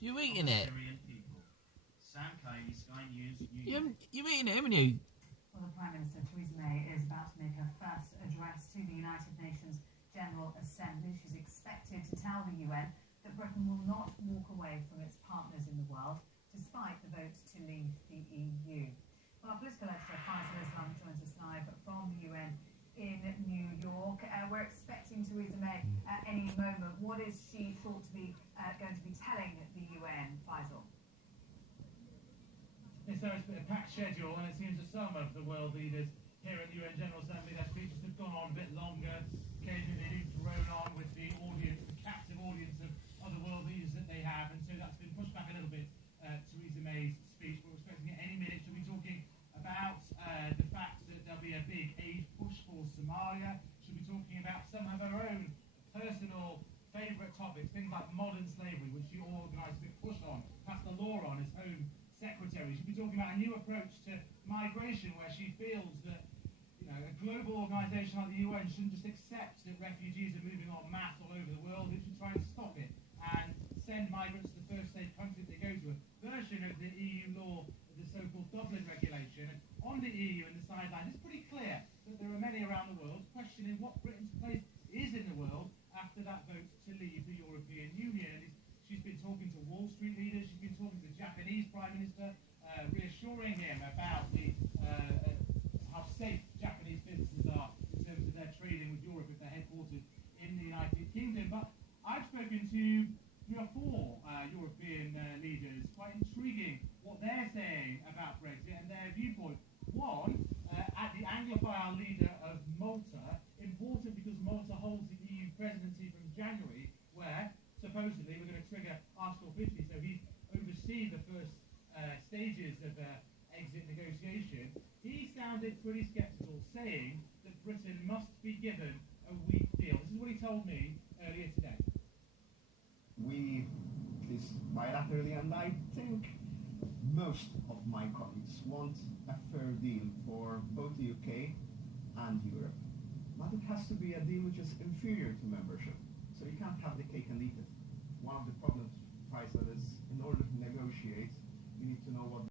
You're eating it. You're eating it, haven't you? Well, the Prime Minister, Theresa May, is about to make her first address to the United Nations General Assembly. She's expected to tell the UN that Britain will not walk away from its partners in the world, despite the vote to leave the EU. Well, our political editor, Faisal Islam, joins us live from the UN in New York. We're expecting Theresa May at any moment. What is she thought to be going to be telling the UN, Faisal? So it's been a packed schedule, and it seems that some of the world leaders here at the UN General Assembly, their speeches have gone on a bit longer. Occasionally they do drone on with the audience, the captive audience of other world leaders that they have, and so that's been pushed back a little bit. Theresa May's speech, we're expecting at any minute she'll be talking about the fact that there'll be a big aid push for Somalia. She'll be talking about some of her own personal favourite topics, things like modern slavery, which she organised a big push on, passed the law on as Home Secretary. She'll be talking about a new approach to migration, where she feels that a global organisation like the UN shouldn't just accept that refugees are moving en masse all over the world. It should try and stop it and send migrants to the first safe country that they go to. A version of the EU law, the so-called Dublin regulation. And on the EU and the sideline, it's pretty clear that there are many around the world questioning what Britain's place is in the world after that vote to leave the European Union. And she's been talking to Wall Street leaders, she's been talking to the Japanese Prime Minister, reassuring him about how safe Japanese businesses are in terms of their trading with Europe if they're headquartered in the United Kingdom. But I've spoken to 3 or 4 European leaders, quite intriguing what they're saying about Brexit and their viewpoint. One, at the Anglophile leader of Malta, important because Malta holds the EU presidency from January, where supposedly we're going to trigger Article 50, so he's overseen the first stages of exit negotiation. He sounded pretty sceptical, saying that Britain must be given a weak deal. This is what he told me earlier today. We this bilaterally, and I think most of my colleagues want a fair deal for both the UK and Europe. But it has to be a deal which is inferior to membership. So you can't have the cake and eat it. One of the problems, Faisal, is in order to negotiate, you need to know what